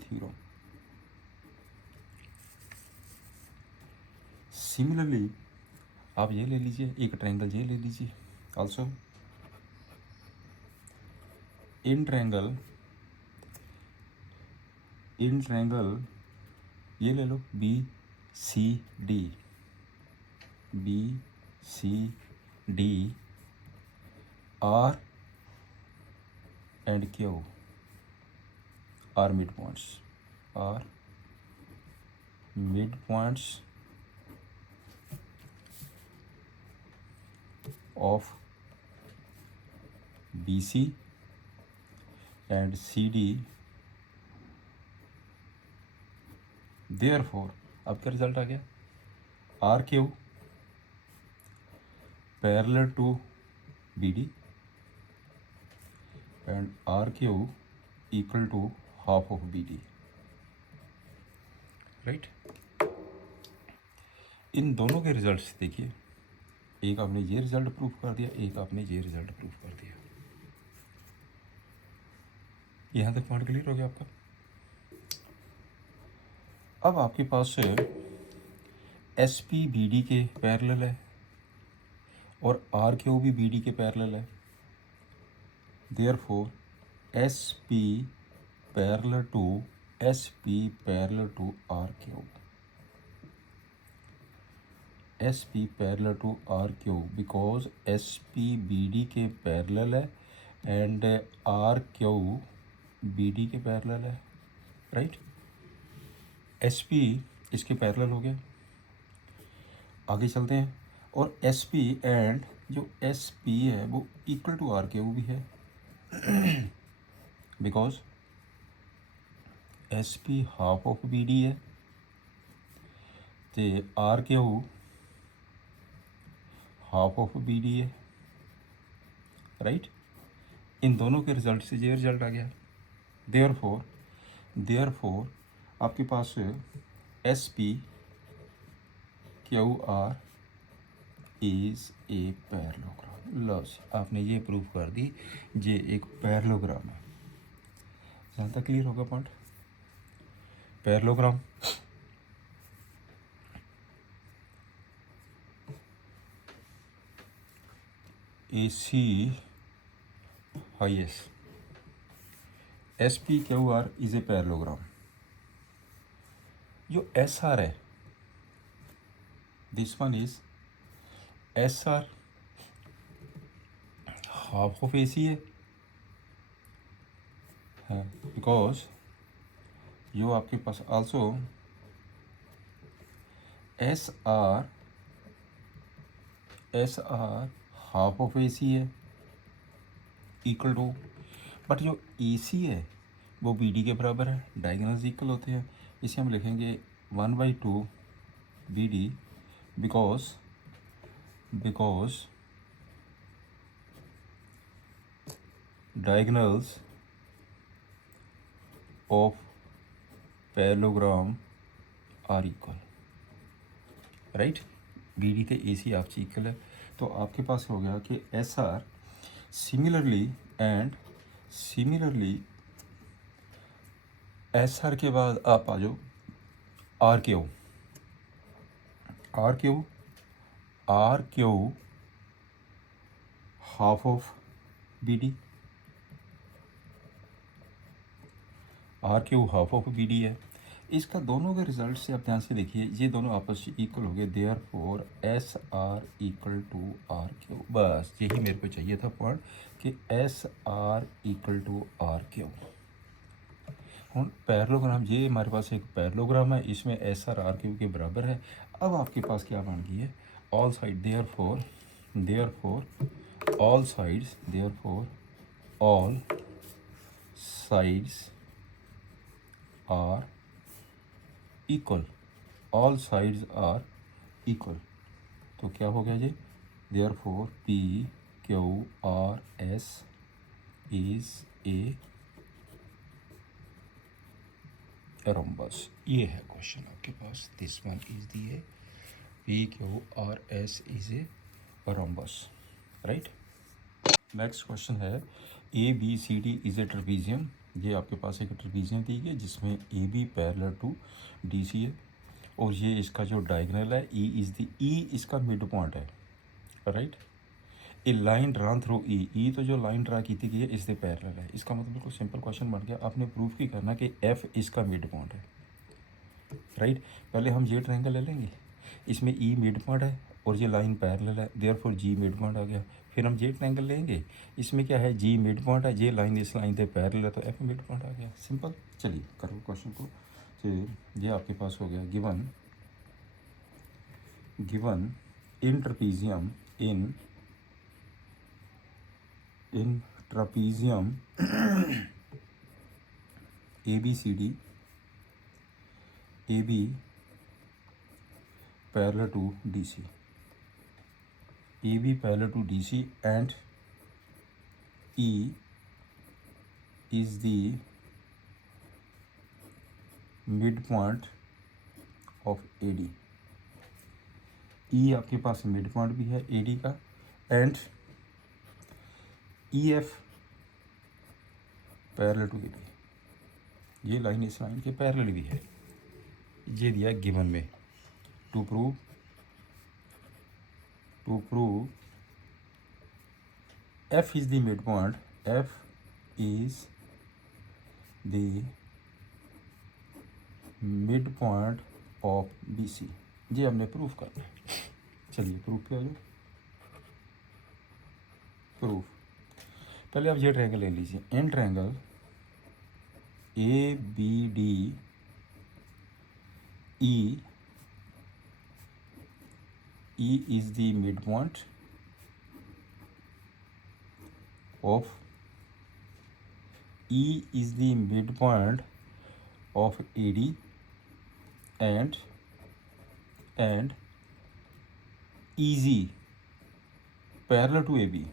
theorem. Similarly आप ये ले लीजिए, एक triangle ये ले लीजिए, ऑल्सो इन ट्रायंगल ये ले लो B C D, B C D R and Q R mid points, R mid points of BC and CD, therefore अब क्या रिजल्ट आ गया, R Q parallel to BD and R Q equal to half of BD, right. इन दोनों के results देखिए, एक आपने ये रिजल्ट प्रूफ कर दिया, एक आपने ये रिजल्ट प्रूफ कर दिया। यहाँ तक पॉइंट क्लियर हो गया आपका। अब आपके पास एस पी बी डी के पैरेलल है और आर क्यू भी बी डी के पैरेलल है, therefore S P parallel to R Q, S P parallel to R Q because S P B D के पैरेलल है and R Q B D के parallel है, right. S P इसके parallel हो गया, आगे चलते हैं। और एस पी एंड जो एस पी है वो इक्वल टू आर क्यू भी है because S P half of B D है तो R Q half of B D है, राइट। इन दोनों के रिजल्ट से ये रिजल्ट आ गया, देयरफॉर आपके पास S P Q R is a parallelogram. लो आपने ये प्रूफ कर दी ये एक पैरेललोग्राम है। यहाँ तक क्लियर होगा पॉइंट, पैरेललोग्राम। ए सी हाईएस S P Q R is a parallelogram. जो एस आर है this one is S R half of A C है बिकॉज जो आपके पास also S R half of A C है equal to, but जो ए C है वो बी डी के बराबर है, डायगोनल्स इक्वल होते हैं, इसे हम लिखेंगे 1/2 B D because diagonals of parallelogram are equal, right. B D के ए सी आपसे इक्वल है, तो आपके पास हो गया कि S R similarly S R के बाद आप आ जाओ R Q half of B D, R Q half of B D है। इसका दोनों के रिजल्ट से आप ध्यान से देखिए, ये दोनों आपस में इक्वल हो गए, therefore S R equal to R Q. बस यही मेरे को चाहिए था पॉइंट कि S R equal to R Q. हम पैरेललोग्राम, ये हमारे पास एक पैरेललोग्राम है, इसमें एस आर क्यू के बराबर है। अब आपके पास क्या बन गई है, all side therefore all sides are equal, all sides are equal. तो क्या हो गया जी, therefore P Q R S is a rhombus. ये है क्वेश्चन आपके पास, this one is the P Q R S is a rhombus, right. Next question है A B C D is a trapezium. ये आपके पास एक ट्रेपीजियम दी गई जिसमें A B parallel to D C है और ये इसका जो डायगोनल है ई इज़ दी, ई इसका मिड पॉइंट है, राइट। ए लाइन ड्रान थ्रू ई तो जो लाइन ड्रा की गई है इससे पैरेलल है। इसका मतलब बिल्कुल सिंपल क्वेश्चन बन गया। आपने प्रूफ की करना कि एफ इसका मिड पॉइंट है, राइट। पहले हम ये ट्रायंगल ले लेंगे, इसमें ई मिड पॉइंट है और ये लाइन पैरेलल है, देयरफॉर जी मिड पॉइंट आ गया। फिर हम ये ट्रायंगल लेंगे, इसमें क्या है, जी मिड पॉइंट है, ये लाइन इस लाइन से पैरेलल है, तो एफ मिड पॉइंट आ गया। सिंपल। चलिए करो क्वेश्चन को। तो ये आपके पास हो गया given in trapezium in trapezium A B C D AB parallel to DC, AB parallel to DC, and E is the midpoint of AD। E आपके पास मिड पॉइंट भी है AD का, and EF parallel to AB, ये line इस line के parallel भी है। ये दिया गिवन में। To prove F is the midpoint, F is the midpoint of BC, ये हमने प्रूफ करना है। चलिए प्रूफ पे आ जाओ। प्रूफ, पहले आप ये ट्रायंगल ले लीजिए, in triangle ABD E is the midpoint of AD and EG parallel to AB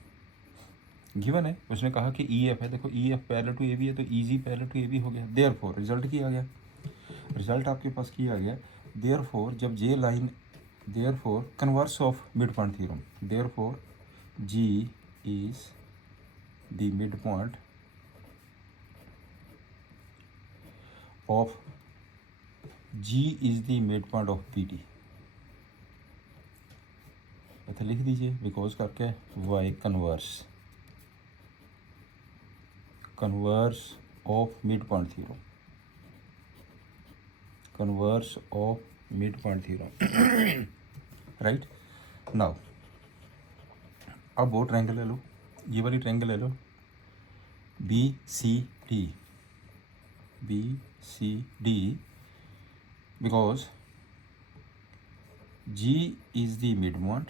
given है। उसने कहा कि EF है, देखो EF पैरेलल टू AB है तो EG पैरेलल टू AB हो गया। देयरफॉर रिजल्ट किया गया, रिजल्ट आपके पास किया गया। देयरफॉर जब ये लाइन, therefore converse of mid point theorem, therefore G is the mid point of BD। इतना लिख दीजिए, बिकॉज करके by converse of mid point theorem, converse of mid point theorem, right. Now अब वो ट्रायंगल ले लो, ये वाली ट्रायंगल ले लो, BCD, because G is the midpoint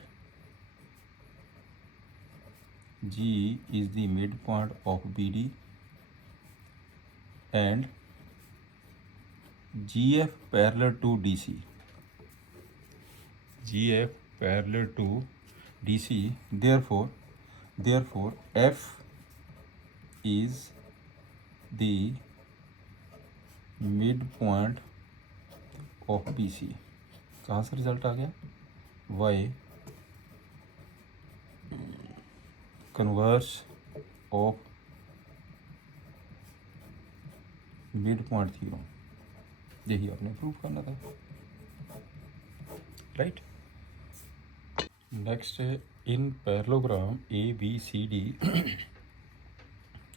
of BD and GF parallel to DC, therefore F is the midpoint of BC। कहाँ से result आ गया, Y converse of mid point theorem, यही आपने प्रूव करना था, राइट। नेक्स्ट है इन पैरेललोग्राम ABCD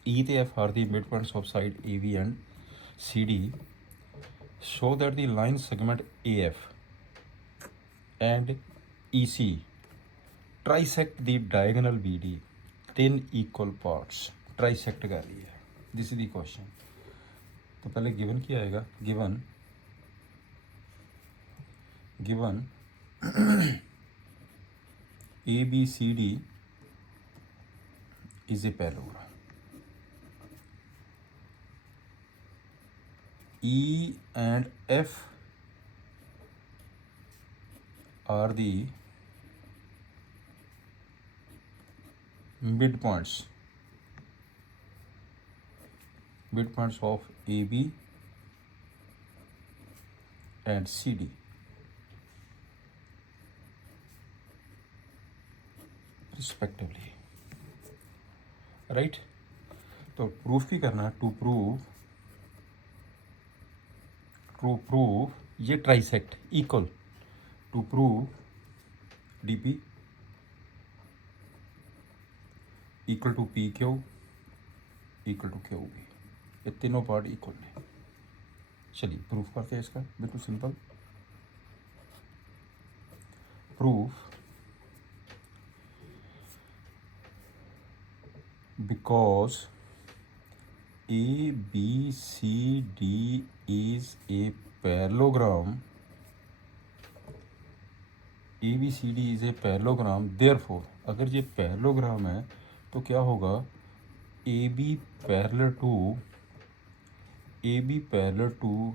E ਤੇ F are the midpoints of side AB and CD, show that the line segment AF and EC trisect the diagonal BD in equal parts। trisect कर रही है, this is the question. तो पहले given क्या आएगा, given ABCD is a parallelogram, E and F are the midpoints of AB and CD, respectively, right। तो proof की करना, टू प्रूव ये trisect equal, to prove DP equal to P Q equal to Q B, ये तीनों part equal हैं। चलिए proof करते हैं इसका, बिल्कुल simple proof. Because A B C D is a parallelogram, A B C D is a parallelogram, therefore अगर ये पैरेललोग्राम है तो क्या होगा, A B parallel to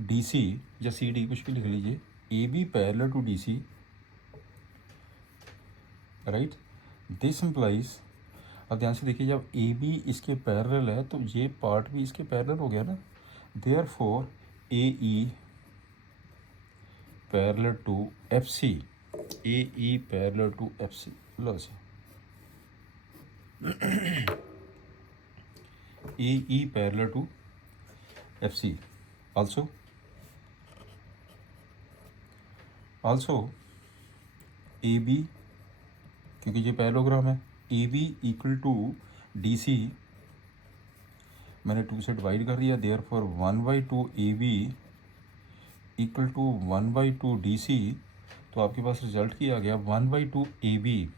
D C या सी डी कुछ भी लिख लीजिए, A B parallel to D C, right. This implies, अब ध्यान से देखिए, जब ए बी इसके पैरेलल है तो ये पार्ट भी इसके पैरेलल हो गया ना, therefore A E parallel to F C, A E parallel to F C, लो से A E parallel to F C, also A B, क्योंकि ये पैरेललोग्राम है, A B equal to D C, मैंने 2 से डिवाइड कर दिया, therefore 1/2 A B equal to 1/2 D C, तो आपके पास रिजल्ट क्या आ गया, 1/2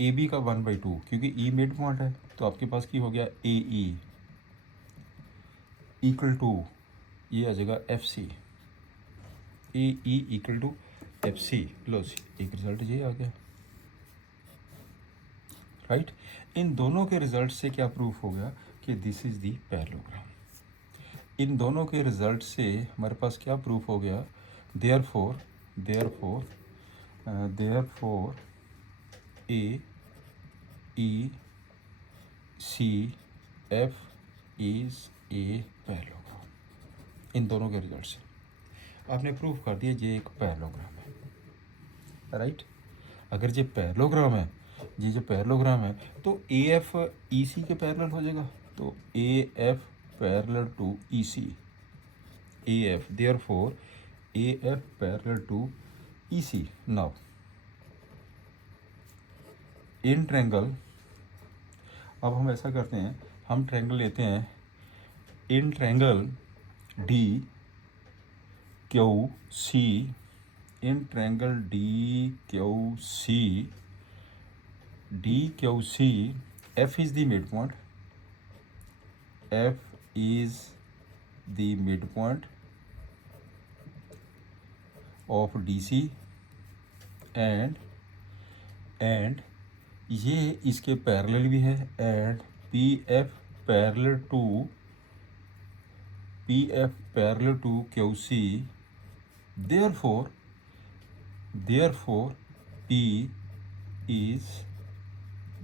ए बी का 1/2, क्योंकि ई मिड पॉइंट है तो आपके पास की हो गया ए ई इक्वल टू, ये आ जाएगा F C, A E equal to F C, लो सी, एक रिजल्ट ये आ गया, राइट। इन दोनों के रिजल्ट से क्या प्रूफ हो गया कि दिस इज़ दी पैरेललोग्राम। इन दोनों के रिजल्ट से हमारे पास क्या प्रूफ हो गया, therefore A E C F is a parallelogram. इन दोनों के रिजल्ट से आपने प्रूफ कर दिया ये एक पैरेललोग्राम है, राइट। अगर ये पैरेललोग्राम है, ये जो पैरेललोग्राम है तो ए एफ ई सी के पैरेलल हो जाएगा, तो A F parallel to E C, A F, therefore A F parallel to E C. Now in triangle, अब हम ऐसा करते हैं, हम ट्रायंगल लेते हैं, in triangle D Q C, in triangle D Q C, F is the mid point, F is the mid point of D C, and ये इसके पैरेलल भी है, and P F parallel to Q C, therefore P is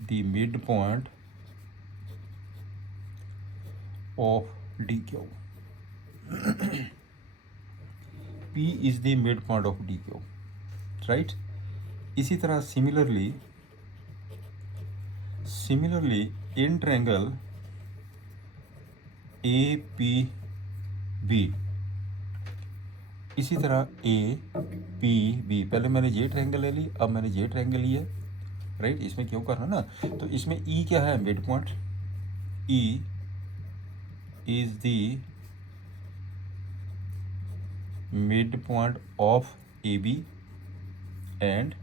the midpoint of DQ. P is the midpoint of DQ, right? इसी तरह similarly in triangle A P B, इसी तरह ए P B, पहले मैंने ये ट्रायंगल ले ली, अब मैंने ये ट्रायंगल लिया, राइट। इसमें क्यों करना ना, तो इसमें ई क्या है, midpoint, E is the mid point of A B, and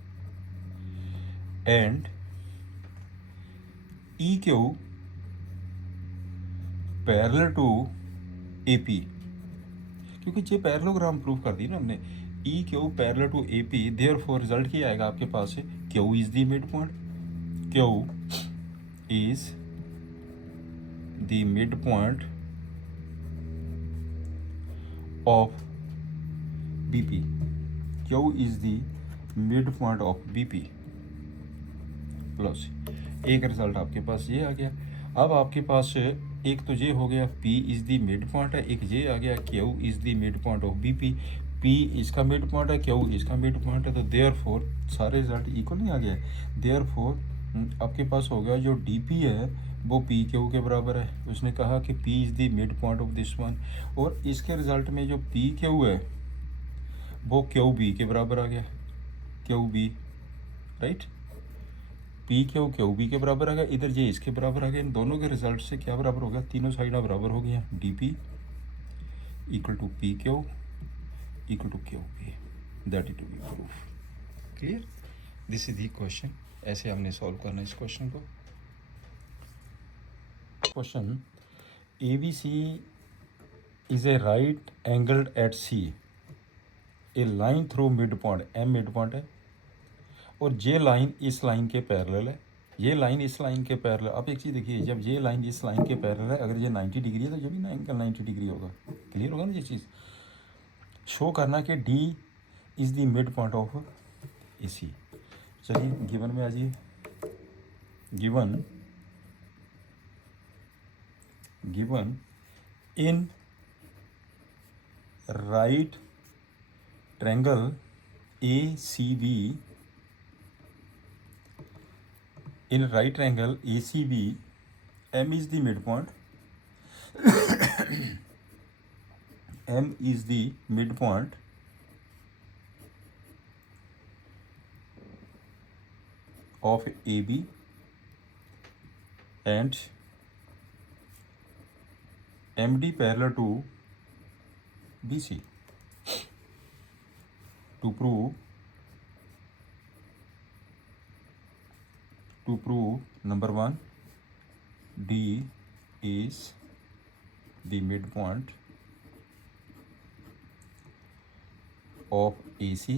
E Q parallel to A P, क्योंकि ये पैरेललोग्राम प्रूव कर दी ना हमने, E Q parallel to A P, therefore result क्या आएगा आपके पास से, Q is the mid point, Q is the mid point of BP, Q is the mid point of BP, plus एक रिजल्ट आपके पास ये आ गया। अब आपके पास एक तो ये हो गया P is the mid point है, एक ये आ गया Q is the mid point of BP, P इसका मिड पॉइंट है, Q इसका मिड पॉइंट है, तो देयरफॉर सारे रिजल्ट इक्वल नहीं आ गया, देयरफॉर आपके पास हो गया जो DP है वो PQ के बराबर है, उसने कहा कि P is the mid point of this one, और इसके रिजल्ट में जो PQ है वो QB के बराबर आ गया, QB, right. P Q Q B के बराबर आ गया, इधर ये इसके बराबर आ गया। इन दोनों के रिजल्ट से क्या बराबर हो गया, तीनों साइड बराबर हो गई हैं। D P equal to P Q equal to Q P, that is to be proof. Clear, this is the question. ऐसे हमने सॉल्व करना है इस क्वेश्चन को। Question A B C is a right angled at C, a line through midpoint, M mid point है, और ये line इस लाइन के पैरेलल है, ये लाइन इस लाइन के पैरेलल। अब एक चीज़ देखिए, जब ये लाइन इस लाइन के पैरेलल है, अगर ये 90 डिग्री है तो ये भी एंगल 90 डिग्री होगा। क्लियर होगा ना ये चीज़। शो करना कि D is the mid point of A C. चलिए गिवन में आ जाइए। Given in right triangle A C B, in right triangle ACB, M is the midpoint, M is the midpoint of AB, and MD parallel to BC. To prove number one, D is the midpoint of AC,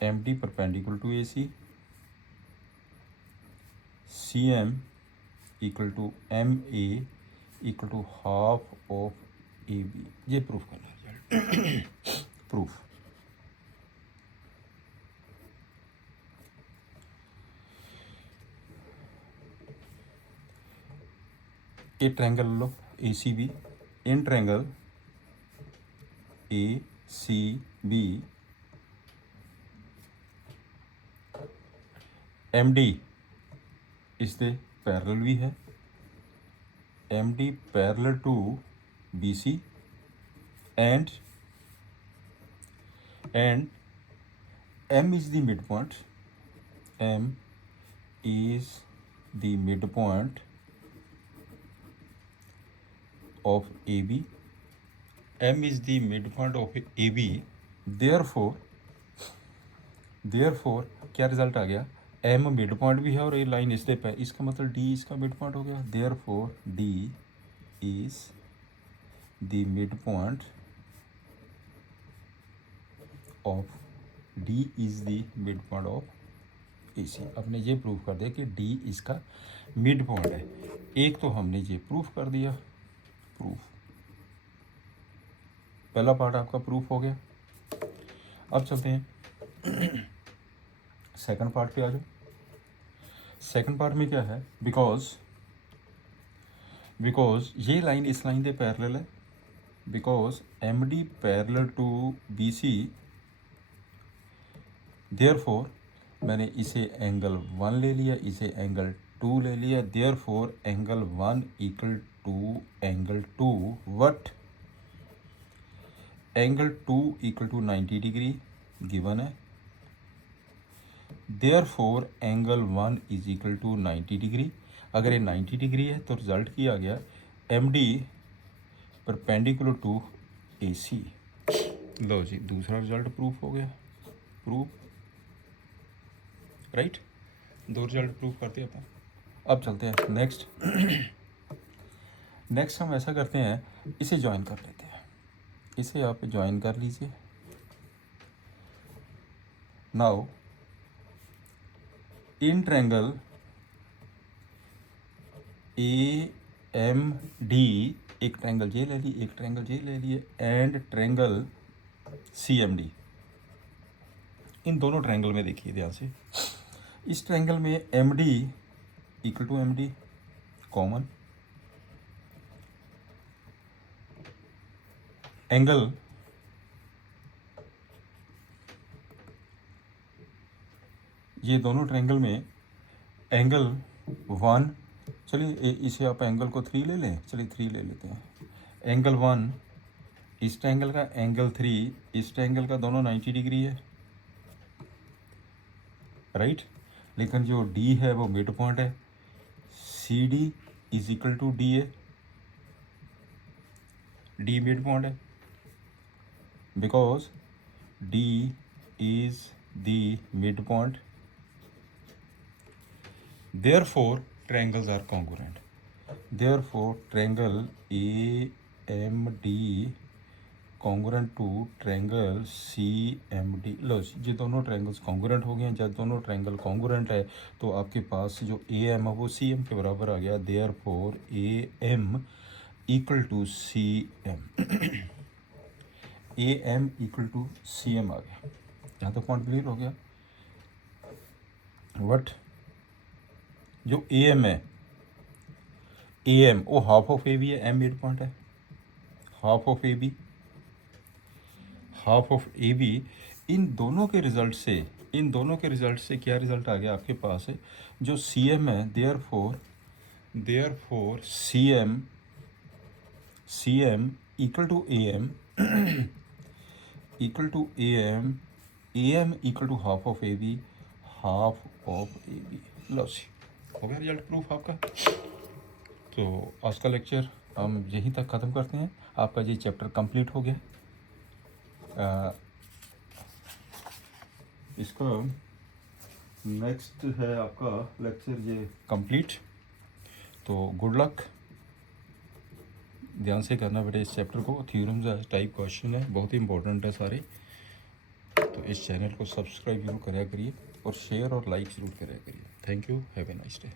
MD perpendicular to AC, CM equal to MA equal to half of AB। ये proof करना है। Proof a triangle लो A C B, in triangle A C B M D is the parallel भी है, M D parallel to B C, and M is the mid point, M is the mid point of AB, M is the midpoint of AB, therefore क्या result आ गया, M mid point भी है और ये line इस पे, इसका मतलब D इसका मिड पॉइंट हो गया। therefore D is the midpoint of D is the midpoint of AC। आपने ये प्रूव कर दिया कि D इसका मिड पॉइंट है। एक तो हमने ये प्रूफ कर दिया, प्रूफ पहला पार्ट आपका प्रूफ हो गया। अब चलते हैं सेकंड पार्ट पे आ जाओ। सेकंड पार्ट में क्या है, बिकॉज ये लाइन इस लाइन के पैरेलल है, because M D parallel to B C, therefore मैंने इसे एंगल 1 ले लिया, इसे एंगल 2 ले लिया, therefore angle 1 equal to angle 2, what angle 2 equal to 90 degree given है, therefore angle 1 is equal to 90 degree. अगर ये 90 डिग्री है तो रिजल्ट किया गया M D perpendicular to A C. लो जी, दूसरा रिजल्ट प्रूफ हो गया। प्रूफ राइट, दो रिजल्ट प्रूफ करते हैं अपन। अब चलते हैं नेक्स्ट। नेक्स्ट हम ऐसा करते हैं, इसे ज्वाइन कर लेते हैं, इसे आप ज्वाइन कर लीजिए। Now in triangle A M D, एक ट्रायंगल ये ले लिए, एक ट्रायंगल ये ले लिए, and triangle C M D, इन दोनों ट्रायंगल में देखिए ध्यान से। इस ट्रायंगल में M D equal to M D common, angle ये दोनों ट्रायंगल में एंगल 1, चलिए इसे आप एंगल को 3 ले लें, चलिए 3 ले लेते हैं। एंगल 1 इस ट्रायंगल का, एंगल 3 इस ट्रायंगल का, दोनों 90 डिग्री है। राइट। लेकिन जो डी है वो मिड पॉइंट है, C D is equal to D A, D mid point है because D is the mid point, therefore triangles are congruent, therefore triangle AMD congruent to triangle CMD। लो जी, ये दोनों triangles congruent हो गए हैं। जब दोनों ट्रायंगल कॉन्ग्रुएंट है तो आपके पास जो AM है वो CM के बराबर आ गया, therefore AM equal to CM, AM equal to CM आ गया। यहाँ तो पॉइंट क्लियर हो गया। वट जो AM है, AM वो हाफ ऑफ AB है, M मिड पॉइंट है, half of AB, half of AB। इन दोनों के रिजल्ट से, इन दोनों के रिजल्ट से क्या रिजल्ट आ गया आपके पास है, जो CM है, therefore CM equal to AM equal to AM equal to half of AB, half of AB। लो जी, हो गया रिजल्ट प्रूफ आपका। तो आज का लेक्चर हम यहीं तक ख़त्म करते हैं। आपका ये चैप्टर कंप्लीट हो गया। इसका नेक्स्ट है आपका लेक्चर ये कंप्लीट। तो गुड लक, ध्यान से करना बेटा इस चैप्टर को। थ्योरम्स टाइप क्वेश्चन है, बहुत ही इंपॉर्टेंट है सारे। तो इस चैनल को सब्सक्राइब जरूर करा करिए और शेयर और लाइक ज़रूर करा करिए। Thank you, have a nice day.